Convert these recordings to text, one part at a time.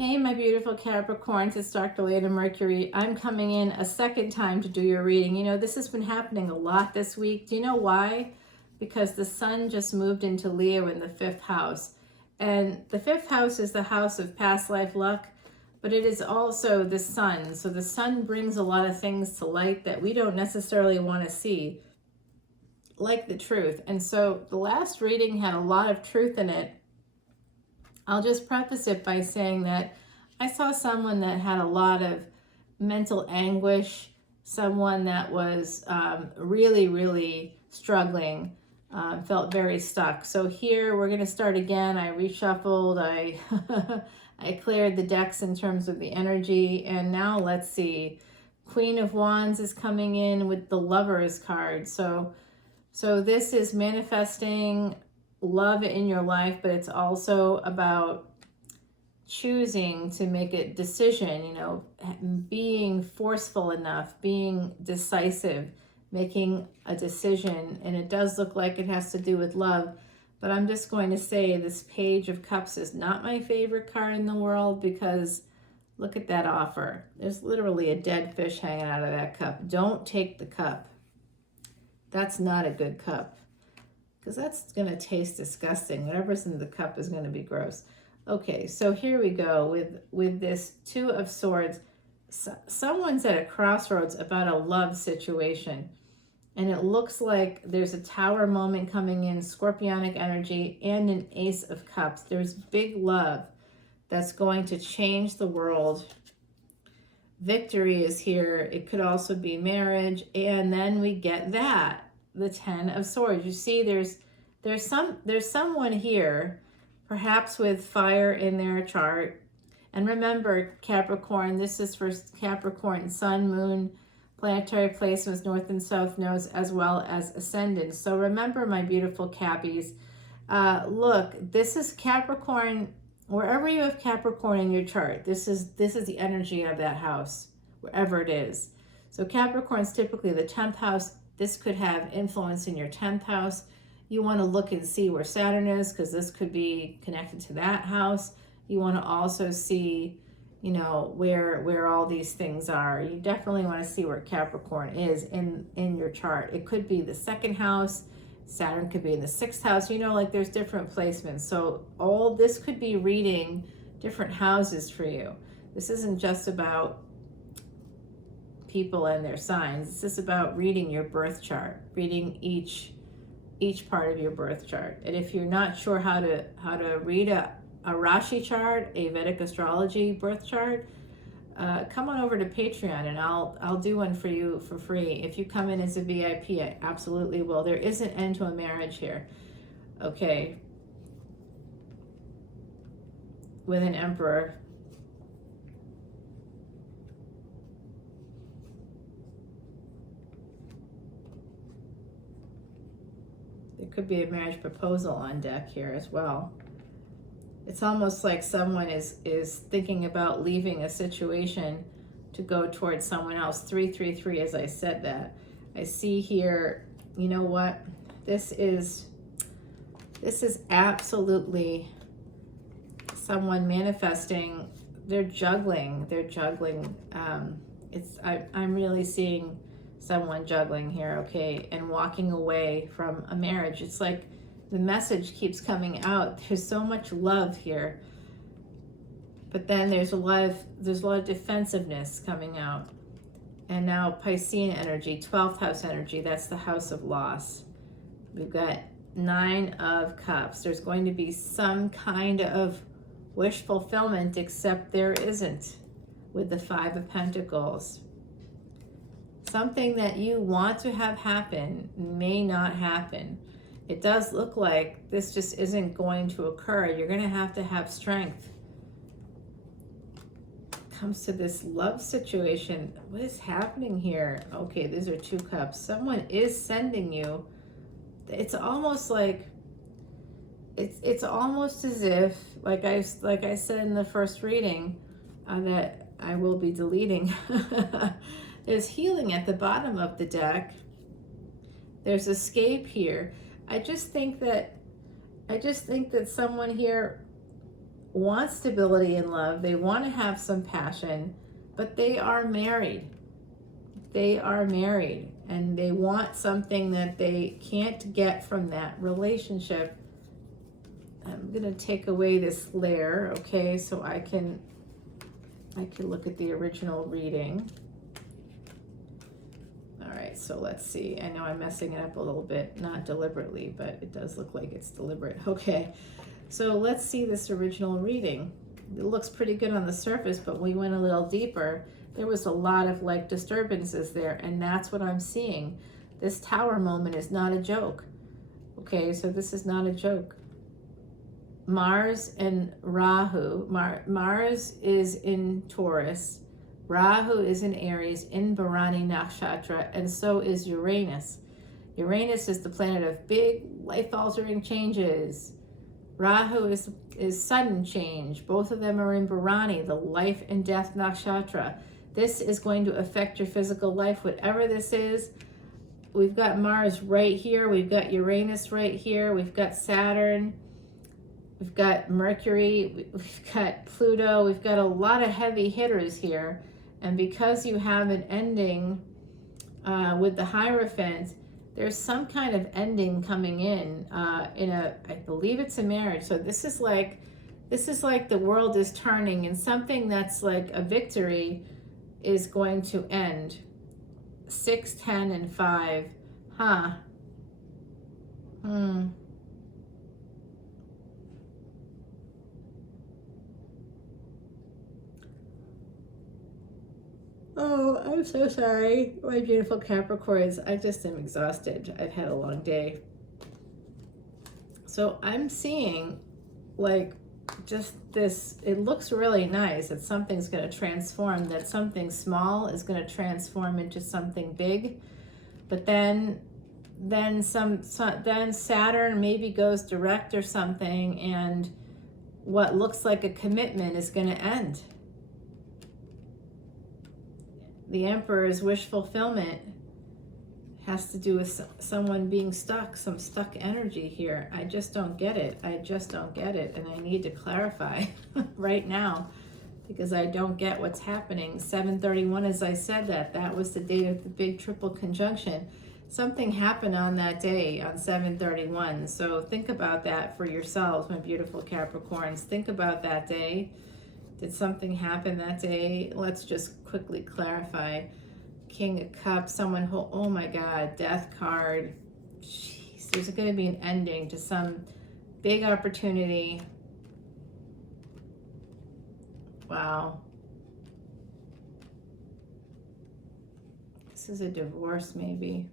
Hey, my beautiful Capricorns, it's Dr. Leona Mercury. I'm coming in a second time to do your reading. You know, this has been happening a lot this week. Do you know why? Because the sun just moved into Leo in the 5th house. And the 5th house is the house of past life luck, but it is also the sun. So the sun brings a lot of things to light that we don't necessarily want to see, like the truth. And so the last reading had a lot of truth in it. I'll just preface it by saying that I saw someone that had a lot of mental anguish, someone that was really, really struggling, felt very stuck. So here we're going to start again. I reshuffled, I cleared the decks in terms of the energy, and now let's see. Queen of Wands is coming in with the Lovers card. So this is manifesting love in your life, but it's also about choosing to make a decision, you know, being forceful enough, being decisive, making a decision. And it does look like it has to do with love, but I'm just going to say this Page of Cups is not my favorite card in the world, because look at that offer. There's literally a dead fish hanging out of that cup. Don't take the cup. That's not a good cup, because that's going to taste disgusting. Whatever's in the cup is going to be gross. Okay, so here we go with this Two of Swords. Someone's at a crossroads about a love situation, and it looks like there's a Tower moment coming in, Scorpionic energy, and an Ace of Cups. There's big love that's going to change the world. Victory is here. It could also be marriage, and then we get that, the Ten of Swords. You see, there's someone here, perhaps with fire in their chart. And remember, Capricorn, this is for Capricorn, Sun, Moon, planetary placements, North and South nodes, as well as ascendant. So remember, my beautiful Cappies, look, this is Capricorn. Wherever you have Capricorn in your chart, this is the energy of that house, wherever it is. So Capricorn's typically the 10th house. This could have influence in your 10th house. You want to look and see where Saturn is, because this could be connected to that house. You want to also see, you know, where all these things are. You definitely want to see where Capricorn is in your chart. It could be the 2nd house. Saturn could be in the 6th house. You know, like there's different placements. So all this could be reading different houses for you. This isn't just about people and their signs. This is about reading your birth chart, reading each part of your birth chart. And if you're not sure how to read a Rashi chart, a Vedic astrology birth chart, come on over to Patreon and I'll do one for you for free. If you come in as a VIP, I absolutely will. There is an end to a marriage here. Okay. With an Emperor. There could be a marriage proposal on deck here as well. It's almost like someone is thinking about leaving a situation to go towards someone else. 333, as I said that. I see here, you know what? This is absolutely someone manifesting. They're juggling. I'm really seeing someone juggling here, okay, and walking away from a marriage. It's like the message keeps coming out. There's so much love here, but then there's a lot of defensiveness coming out. And now Piscean energy, 12th house energy, that's the house of loss. We've got 9 of Cups. There's going to be some kind of wish fulfillment, except there isn't with the 5 of Pentacles. Something that you want to have happen may not happen. It does look like this just isn't going to occur. You're going to have strength. Comes to this love situation. What is happening here? Okay, these are 2 cups. Someone is sending you. It's almost like it's almost as if, like I said in the first reading, that I will be deleting. There's healing at the bottom of the deck. There's escape here. I just think that someone here want stability in love. They want to have some passion, but they are married. They are married, and they want something that they can't get from that relationship. I'm going to take away this layer, okay, so I can look at the original reading. All right, so let's see. I know I'm messing it up a little bit, not deliberately, but it does look like it's deliberate. Okay, so let's see this original reading. It looks pretty good on the surface, but we went a little deeper. There was a lot of like disturbances there, and that's what I'm seeing. This tower moment is not a joke. Okay, so this is not a joke. Mars and Rahu. Mars is in Taurus. Rahu is in Aries, in Bharani Nakshatra, and so is Uranus. Uranus is the planet of big, life-altering changes. Rahu is sudden change. Both of them are in Bharani, the life and death nakshatra. This is going to affect your physical life, whatever this is. We've got Mars right here. We've got Uranus right here. We've got Saturn. We've got Mercury. We've got Pluto. We've got a lot of heavy hitters here. And because you have an ending with the Hierophant, there's some kind of ending coming in I believe it's a marriage. So this is like the world is turning, and something that's like a victory is going to end. 6, 10, and 5. Huh. Oh, I'm so sorry, my beautiful Capricorns. I just am exhausted. I've had a long day. So I'm seeing like just this, it looks really nice that something's going to transform, that something small is going to transform into something big. But then Saturn maybe goes direct or something, and what looks like a commitment is going to end. The Emperor's wish fulfillment has to do with someone being stuck, some stuck energy here. I just don't get it. I just don't get it. And I need to clarify right now, because I don't get what's happening. 7/31, as I said, that was the date of the big triple conjunction. Something happened on that day, on 7/31. So think about that for yourselves, my beautiful Capricorns. Think about that day. Did something happen that day? Let's just quickly clarify. King of Cups, someone who, oh my God, Death card. Jeez, there's going to be an ending to some big opportunity. Wow. This is a divorce, maybe.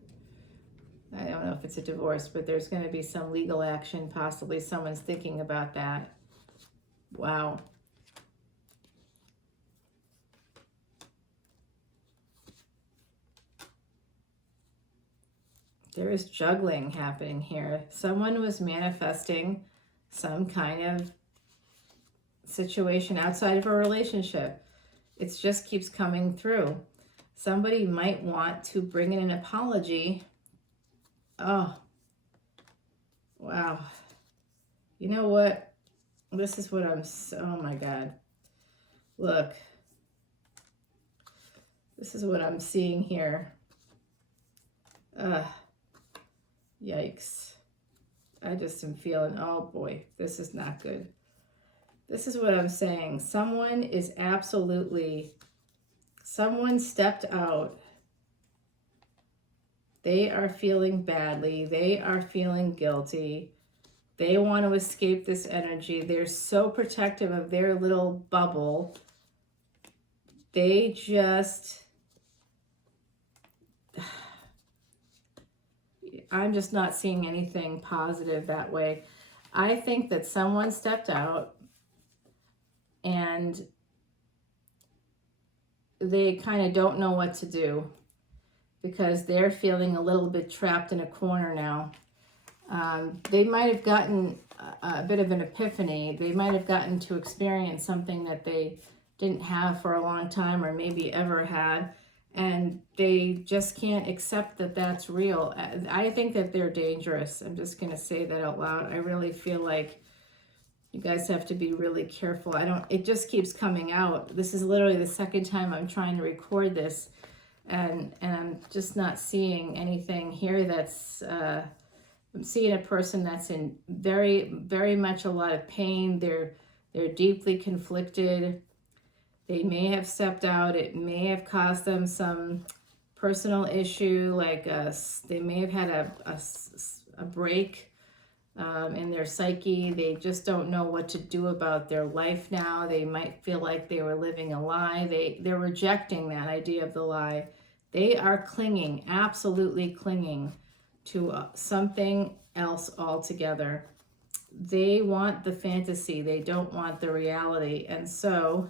I don't know if it's a divorce, but there's going to be some legal action. Possibly someone's thinking about that. Wow. There is juggling happening here. Someone was manifesting some kind of situation outside of a relationship. It just keeps coming through. Somebody might want to bring in an apology. Oh, wow. You know what? This is what oh my God. Look. This is what I'm seeing here. Yikes. I just am feeling, oh boy, this is not good. This is what I'm saying. Someone stepped out. They are feeling badly. They are feeling guilty. They want to escape this energy. They're so protective of their little bubble. They just... I'm just not seeing anything positive that way. I think that someone stepped out and they kind of don't know what to do because they're feeling a little bit trapped in a corner now. They might have gotten a bit of an epiphany. They might have gotten to experience something that they didn't have for a long time or maybe ever had. And they just can't accept that that's real. I think that they're dangerous. I'm just going to say that out loud. I really feel like, You guys have to be really careful. It just keeps coming out. This is literally the second time I'm trying to record this, and I'm just not seeing anything here that's, I'm seeing a person that's in very, very much a lot of pain. They're deeply conflicted. They may have stepped out. It may have caused them some personal issue, like they may have had a break in their psyche. They just don't know what to do about their life now. They might feel like they were living a lie. They're rejecting that idea of the lie. They are clinging, absolutely clinging to something else altogether. They want the fantasy. They don't want the reality. And so,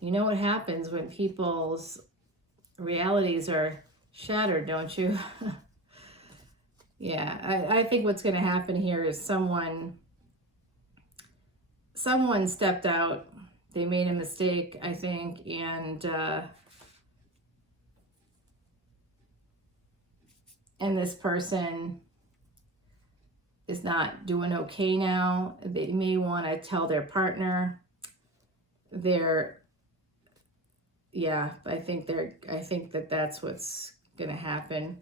you know what happens when people's realities are shattered, don't you? Yeah, I think what's going to happen here is someone stepped out. They made a mistake, I think, and this person is not doing okay now. They may want to tell their partner. I think that that's what's going to happen,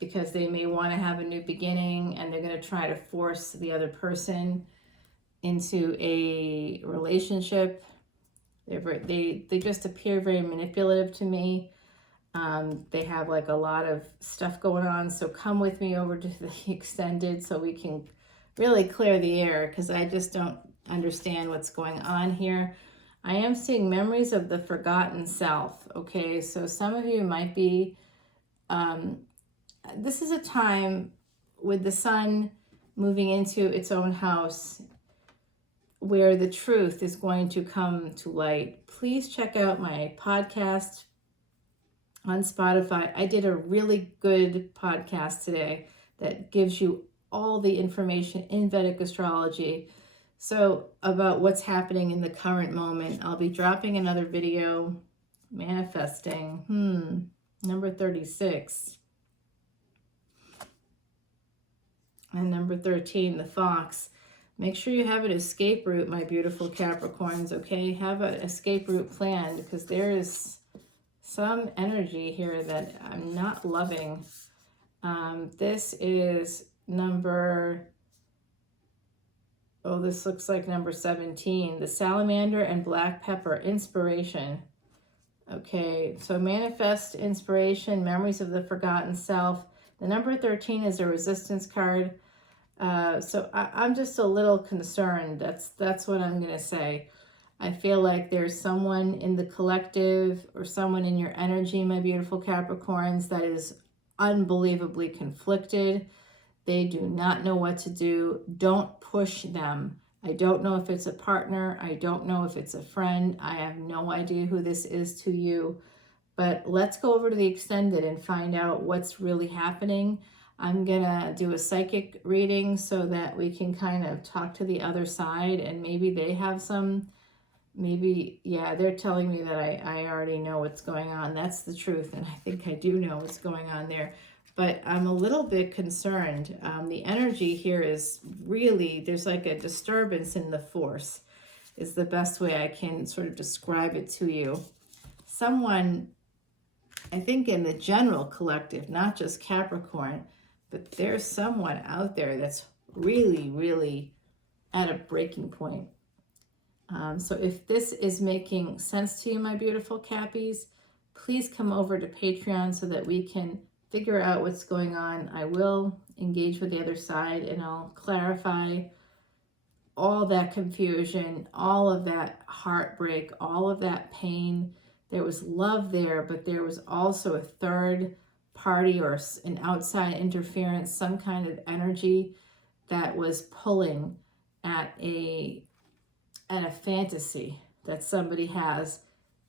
because they may want to have a new beginning, and they're going to try to force the other person into a relationship. They just appear very manipulative to me. They have like a lot of stuff going on, so come with me over to the extended so we can really clear the air, because I just don't understand what's going on here. I am seeing memories of the forgotten self. Okay, so some of you might be, this is a time with the sun moving into its own house where the truth is going to come to light. Please check out my podcast on Spotify. I did a really good podcast today that gives you all the information in Vedic astrology. So about what's happening in the current moment. I'll be dropping another video, manifesting, number 36. And number 13, the fox. Make sure you have an escape route, my beautiful Capricorns, okay? Have an escape route planned, because there is some energy here that I'm not loving. This is this looks like number 17, the salamander and black pepper, inspiration. Okay, so manifest inspiration, memories of the forgotten self. The number 13 is a resistance card. So I'm just a little concerned. That's what I'm going to say. I feel like there's someone in the collective or someone in your energy, my beautiful Capricorns, that is unbelievably conflicted. They do not know what to do. Don't push them. I don't know if it's a partner. I don't know if it's a friend. I have no idea who this is to you. But let's go over to the extended and find out what's really happening. I'm going to do a psychic reading so that we can kind of talk to the other side, and maybe they have some, they're telling me that I already know what's going on. That's the truth, and I think I do know what's going on there. But I'm a little bit concerned. The energy here is really, there's like a disturbance in the force, is the best way I can sort of describe it to you. Someone, I think in the general collective, not just Capricorn, but there's someone out there that's really, really at a breaking point. So if this is making sense to you, my beautiful Cappies, please come over to Patreon so that we can figure out what's going on. I will engage with the other side, and I'll clarify all that confusion, all of that heartbreak, all of that pain. There was love there, but there was also a third party or an outside interference, some kind of energy that was pulling at a fantasy that somebody has.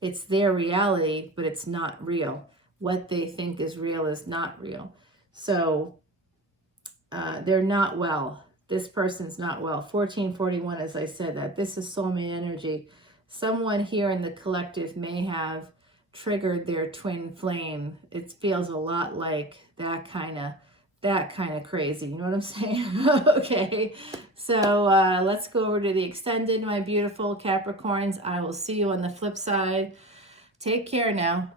It's their reality, but it's not real. What they think is real is not real. So they're not well. This person's not well. 1441, as I said, that this is soulmate energy. Someone here in the collective may have triggered their twin flame. It feels a lot like that kind of that kind of crazy. You know what I'm saying? Okay, so let's go over to the extended, my beautiful Capricorns. I will see you on the flip side. Take care now.